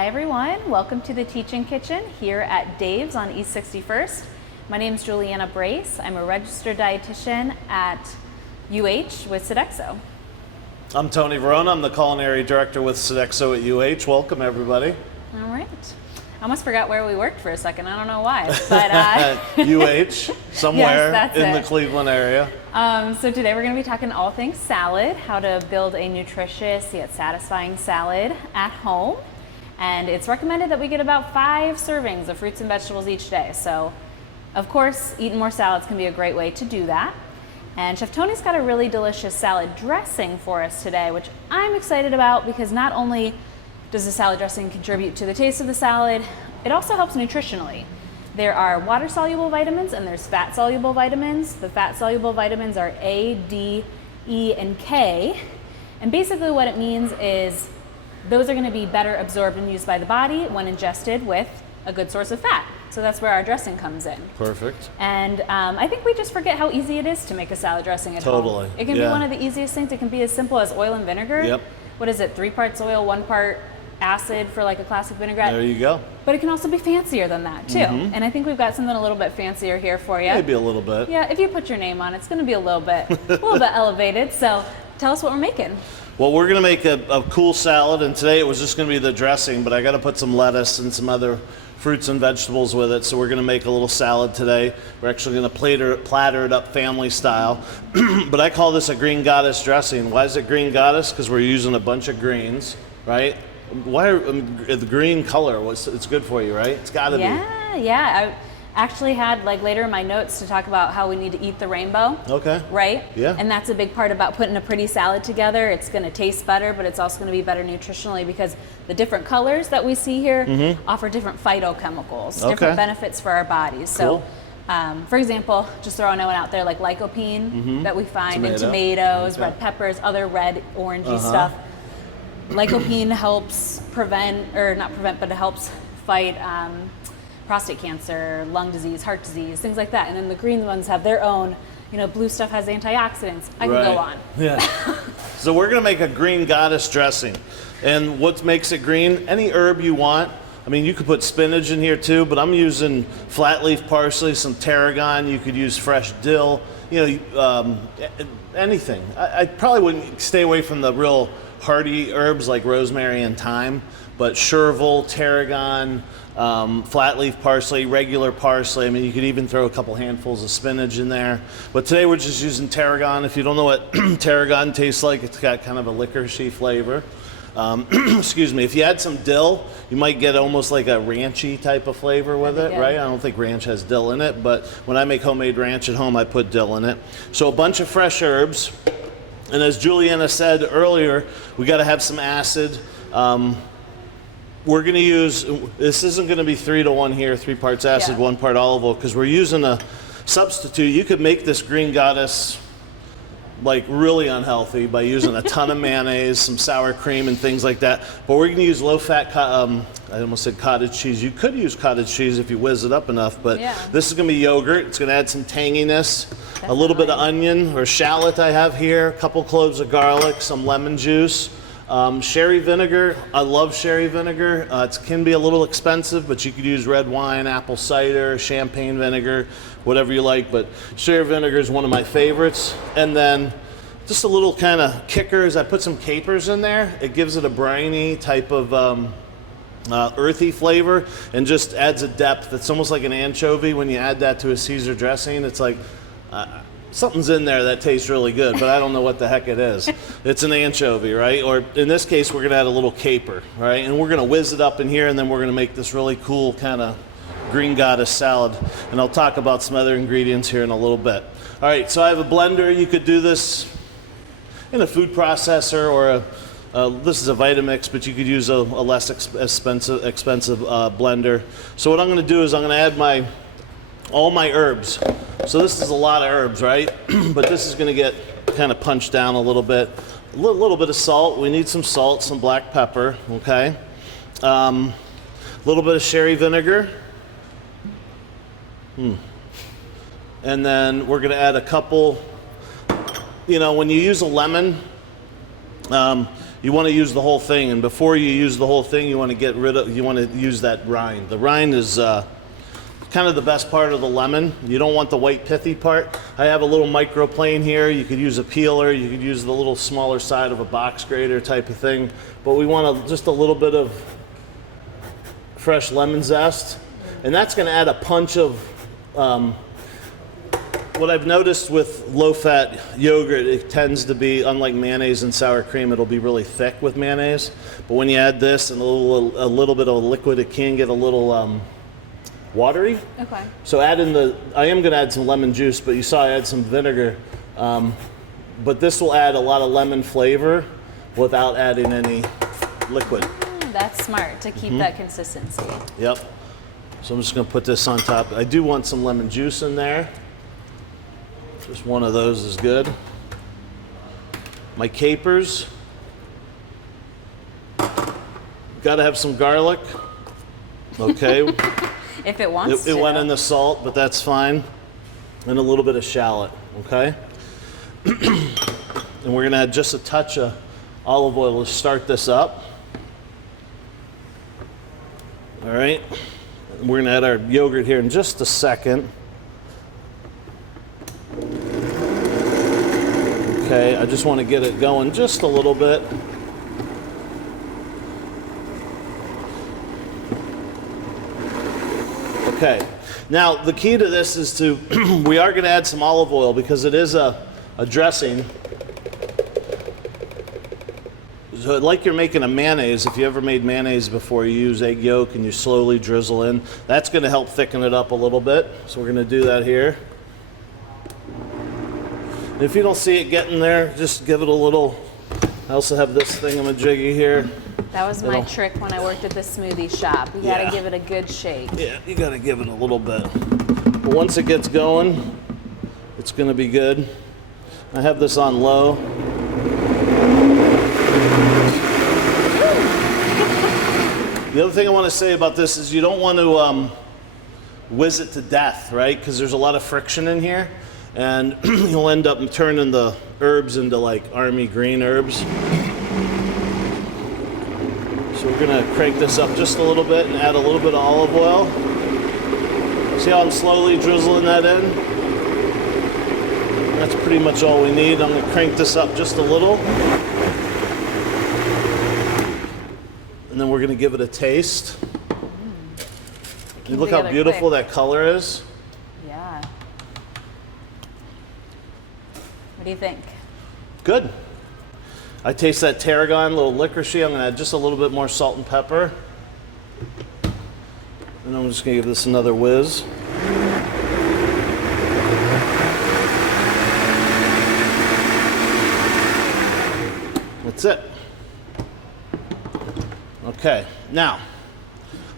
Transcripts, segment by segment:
Hi everyone, welcome to the Teaching Kitchen here at Dave's on East 61st. My name is Juliana Brace. I'm a registered dietitian at UH with Sodexo. I'm Tony Verona. I'm the culinary director with Sodexo at UH. Welcome everybody. All right. I almost forgot where we worked for a second. I don't know why, but UH, somewhere Yes, in the Cleveland area. So today we're going to be talking all things salad, how to build a nutritious yet satisfying salad at home. And it's recommended that we get about 5 servings of fruits and vegetables each day. So, of course, eating more salads can be a great way to do that. And Chef Tony's got a really delicious salad dressing for us today, which I'm excited about because not only does the salad dressing contribute to the taste of the salad, it also helps nutritionally. There are water-soluble vitamins and there's fat-soluble vitamins. The fat-soluble vitamins are A, D, E, and K. And basically what it means is those are going to be better absorbed and used by the body when ingested with a good source of fat. So that's where our dressing comes in. Perfect. And I think we just forget how easy it is to make a salad dressing at home. Totally. It can be one of the easiest things. It can be as simple as oil and vinegar. Yep. What is it, 3 parts oil, 1 part acid for like a classic vinaigrette? There you go. But it can also be fancier than that too. Mm-hmm. And I think we've got something a little bit fancier here for you. Maybe a little bit. Yeah, if you put your name on it, it's going to be a little bit elevated. So tell us what we're making. Well, we're going to make a cool salad, and today it was just going to be the dressing, but I got to put some lettuce and some other fruits and vegetables with it, so we're going to make a little salad today. We're actually going to platter it up family style, but I call this a green goddess dressing. Why is it green goddess? Because we're using a bunch of greens, right? Why the green color? It's good for you, right? It's got to be. Yeah. I actually had later in my notes to talk about how we need to eat the rainbow. Okay. Right? Yeah. And that's a big part about putting a pretty salad together. It's going to taste better, but it's also going to be better nutritionally because the different colors that we see here offer different phytochemicals, different benefits for our bodies. Cool. So, for example, just throwing one out there, like lycopene that we find in tomatoes, red peppers, other red, orangey stuff. Lycopene helps it helps fight prostate cancer, lung disease, heart disease, things like that. And then the green ones have their own, blue stuff has antioxidants. I can go on. Yeah. So we're going to make a green goddess dressing. And what makes it green? Any herb you want. I mean, you could put spinach in here too, but I'm using flat leaf parsley, some tarragon. You could use fresh dill, anything. I probably wouldn't stay away from the real hardy herbs like rosemary and thyme, but chervil, tarragon, flat leaf parsley, regular parsley. I mean, you could even throw a couple handfuls of spinach in there. But today we're just using tarragon. If you don't know what tarragon tastes like, it's got kind of a licorice flavor. Excuse me. If you add some dill, you might get almost like a ranchy type of flavor with it, right? I don't think ranch has dill in it, but when I make homemade ranch at home, I put dill in it. So a bunch of fresh herbs. And as Juliana said earlier, we got to have some acid. We're going to use, this isn't going to be 3 to 1 here, 3 parts acid, 1 part olive oil, because we're using a substitute. You could make this green goddess really unhealthy by using a ton of mayonnaise, some sour cream and things like that. But we're going to use low-fat, I almost said cottage cheese. You could use cottage cheese if you whiz it up enough, but this is going to be yogurt. It's going to add some tanginess, a little bit of onion or shallot I have here, a couple cloves of garlic, some lemon juice. Sherry vinegar, I love sherry vinegar. It can be a little expensive, but you could use red wine, apple cider, champagne vinegar, whatever you like, but sherry vinegar is one of my favorites. And then just a little kind of kicker is I put some capers in there. It gives it a briny type of earthy flavor and just adds a depth. It's almost like an anchovy. When you add that to a Caesar dressing, it's like something's in there that tastes really good, but I don't know what the heck it is. It's an anchovy, right? Or in this case, we're going to add a little caper, right? And we're going to whiz it up in here, and then we're going to make this really cool kind of green goddess salad. And I'll talk about some other ingredients here in a little bit. All right, so I have a blender. You could do this in a food processor or this is a Vitamix, but you could use a less expensive blender. So what I'm going to do is I'm going to add all my herbs. So this is a lot of herbs, right? But this is going to get kind of punched down a little bit. A little bit of salt. We need some salt, some black pepper, okay? A little bit of sherry vinegar. And then we're going to add a couple, when you use a lemon, you want to use the whole thing. And before you use the whole thing, you want to use that rind. The rind is kind of the best part of the lemon. You don't want the white pithy part. I have a little microplane here. You could use a peeler. You could use the little smaller side of a box grater type of thing. But we want just a little bit of fresh lemon zest. And that's going to add a punch of, what I've noticed with low-fat yogurt, it tends to be, unlike mayonnaise and sour cream, it'll be really thick with mayonnaise. But when you add this and a little bit of a liquid, it can get a little watery. Okay. So I am going to add some lemon juice, but you saw I add some vinegar. But this will add a lot of lemon flavor without adding any liquid. That's smart to keep that consistency. Yep. So I'm just going to put this on top. I do want some lemon juice in there. Just one of those is good. My capers. Got to have some garlic. Okay. If it wants to. It went in the salt, but that's fine. And a little bit of shallot, okay? And we're going to add just a touch of olive oil to start this up. All right. We're going to add our yogurt here in just a second. Okay, I just want to get it going just a little bit. Okay, now the key to this is we are going to add some olive oil because it is a dressing. So like you're making a mayonnaise, if you ever made mayonnaise before, you use egg yolk and you slowly drizzle in. That's going to help thicken it up a little bit. So we're going to do that here. And if you don't see it getting there, just give it a little. I also have this thingamajiggy here. That was my trick when I worked at the smoothie shop. You gotta give it a good shake. Yeah, you gotta give it a little bit. But once it gets going, it's gonna be good. I have this on low. The other thing I want to say about this is you don't want to whiz it to death, right? Because there's a lot of friction in here, and you'll end up turning the herbs into like army green herbs. So we're gonna crank this up just a little bit and add a little bit of olive oil. See how I'm slowly drizzling that in? That's pretty much all we need. I'm gonna crank this up just a little. And then we're gonna give it a taste. You look how beautiful that color is. Yeah. What do you think? Good. I taste that tarragon, a little licoricey. I'm gonna add just a little bit more salt and pepper. And I'm just gonna give this another whiz. That's it. Okay, now,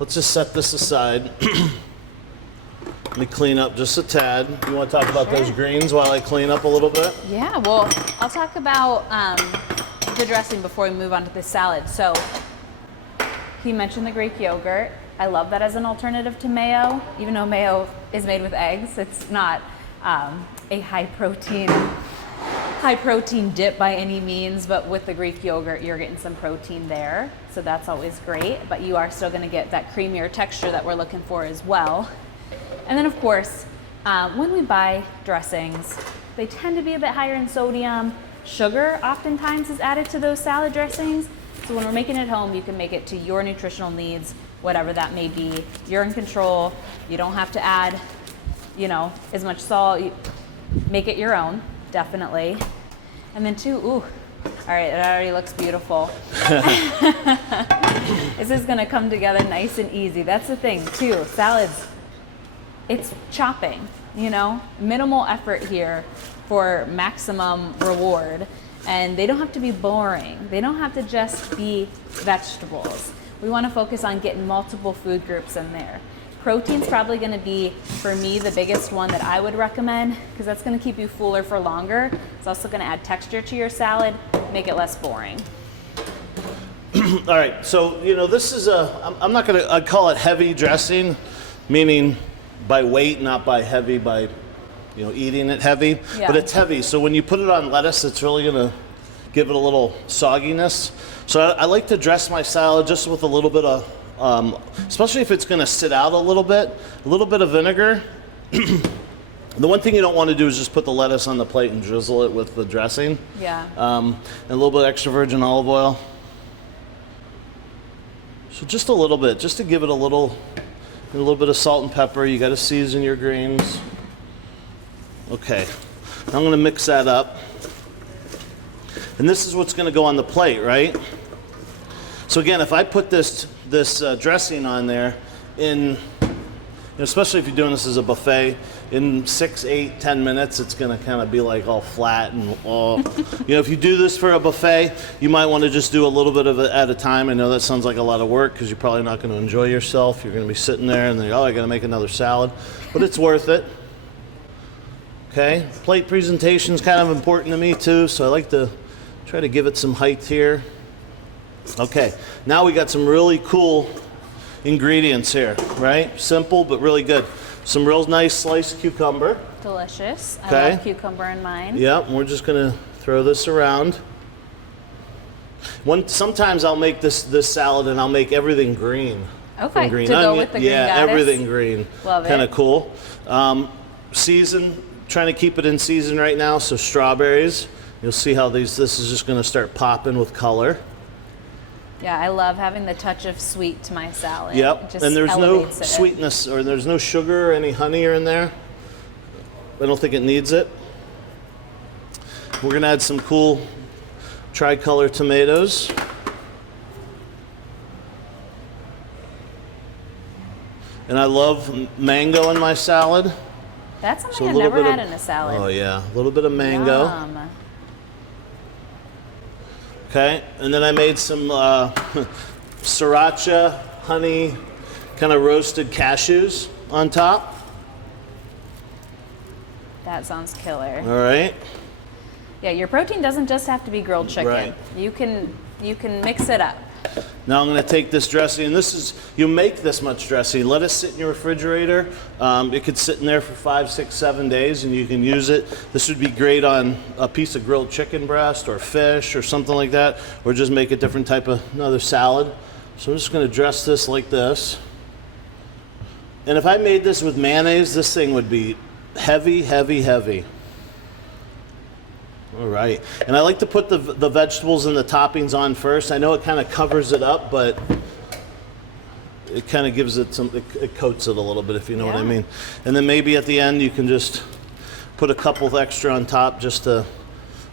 let's just set this aside. Let me clean up just a tad. You want to talk about those greens while I clean up a little bit? Yeah, well, I'll talk about the dressing before we move on to the salad. So, he mentioned the Greek yogurt. I love that as an alternative to mayo. Even though mayo is made with eggs, it's not a high protein dip by any means, but with the Greek yogurt, you're getting some protein there. So that's always great, but you are still gonna get that creamier texture that we're looking for as well. And then of course, when we buy dressings, they tend to be a bit higher in sodium. Sugar oftentimes is added to those salad dressings. So when we're making it at home, you can make it to your nutritional needs, whatever that may be. You're in control. You don't have to add, as much salt. Make it your own, definitely. And then two, all right, it already looks beautiful. This is gonna come together nice and easy. That's the thing too, salads, it's chopping, minimal effort here for maximum reward. And they don't have to be boring. They don't have to just be vegetables. We wanna focus on getting multiple food groups in there. Protein's probably gonna be, for me, the biggest one that I would recommend, because that's gonna keep you fuller for longer. It's also gonna add texture to your salad, make it less boring. All right, so this is I'd call it heavy dressing, meaning by weight, not by heavy, by eating it heavy. Yeah. But it's heavy, so when you put it on lettuce, it's really gonna give it a little sogginess. So I like to dress my salad just with a little bit of, especially if it's going to sit out a little bit of vinegar. The one thing you don't want to do is just put the lettuce on the plate and drizzle it with the dressing. Yeah. And a little bit of extra virgin olive oil. So just a little bit, just to give it a little bit of salt and pepper. You got to season your greens. Okay, now I'm going to mix that up. And this is what's going to go on the plate, right? So again, if I put this dressing on there especially if you're doing this as a buffet, in 6, 8, 10 minutes, it's going to kind of be like all flat and all. If you do this for a buffet, you might want to just do a little bit of it at a time. I know that sounds like a lot of work because you're probably not going to enjoy yourself. You're going to be sitting there and then, I got to make another salad. But it's worth it. Okay, plate presentation is kind of important to me too, so I like to try to give it some height here. Okay, now we got some really cool ingredients here, right? Simple but really good. Some real nice sliced cucumber. Delicious. Okay. I love cucumber in mine. Yep, and we're just gonna throw this around. Sometimes I'll make this salad and I'll make everything green. Okay, green to onion. go with the green goddess. Everything green. Love it. Kind of cool. Trying to keep it in season right now, so strawberries. You'll see how this is just gonna start popping with color. Yeah, I love having the touch of sweet to my salad. Yep, It just and there's no elevates it. sweetness or there's no sugar or any honey in there. I don't think it needs it. We're gonna add some cool tricolor tomatoes. And I love mango in my salad. That's something So I've never had in a salad. Oh yeah, a little bit of mango. Yum. Okay, and then I made some sriracha, honey, kind of roasted cashews on top. That sounds killer. All right. Yeah, your protein doesn't just have to be grilled chicken. Right. You can mix it up. Now I'm going to take this dressing, and you make this much dressing, let it sit in your refrigerator. It could sit in there for 5, 6, 7 days, and you can use it. This would be great on a piece of grilled chicken breast or fish or something like that, or just make a different type of another salad. So I'm just going to dress this like this. And if I made this with mayonnaise, this thing would be heavy, heavy, heavy. All right, and I like to put the vegetables and the toppings on first. I know it kind of covers it up, but it kind of gives it it coats it a little bit, if you know what I mean. And then maybe at the end you can just put a couple extra on top just to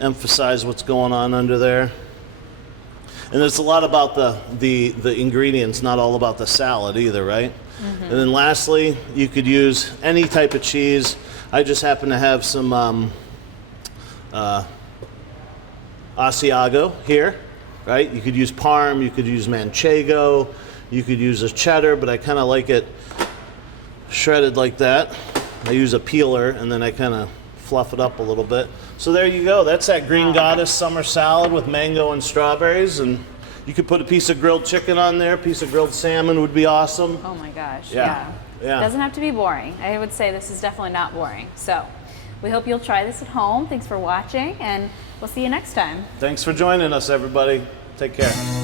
emphasize what's going on under there. And it's a lot about the ingredients, not all about the salad either, right? Mm-hmm. And then lastly, you could use any type of cheese. I just happen to have some Asiago here, right? You could use Parm, you could use Manchego, you could use a cheddar, but I kind of like it shredded like that. I use a peeler and then I kind of fluff it up a little bit. So there you go. That's that Green Goddess summer salad with mango and strawberries, and you could put a piece of grilled chicken on there, a piece of grilled salmon would be awesome. Oh my gosh, Yeah. It doesn't have to be boring. I would say this is definitely not boring. So we hope you'll try this at home. Thanks for watching, and we'll see you next time. Thanks for joining us, everybody. Take care.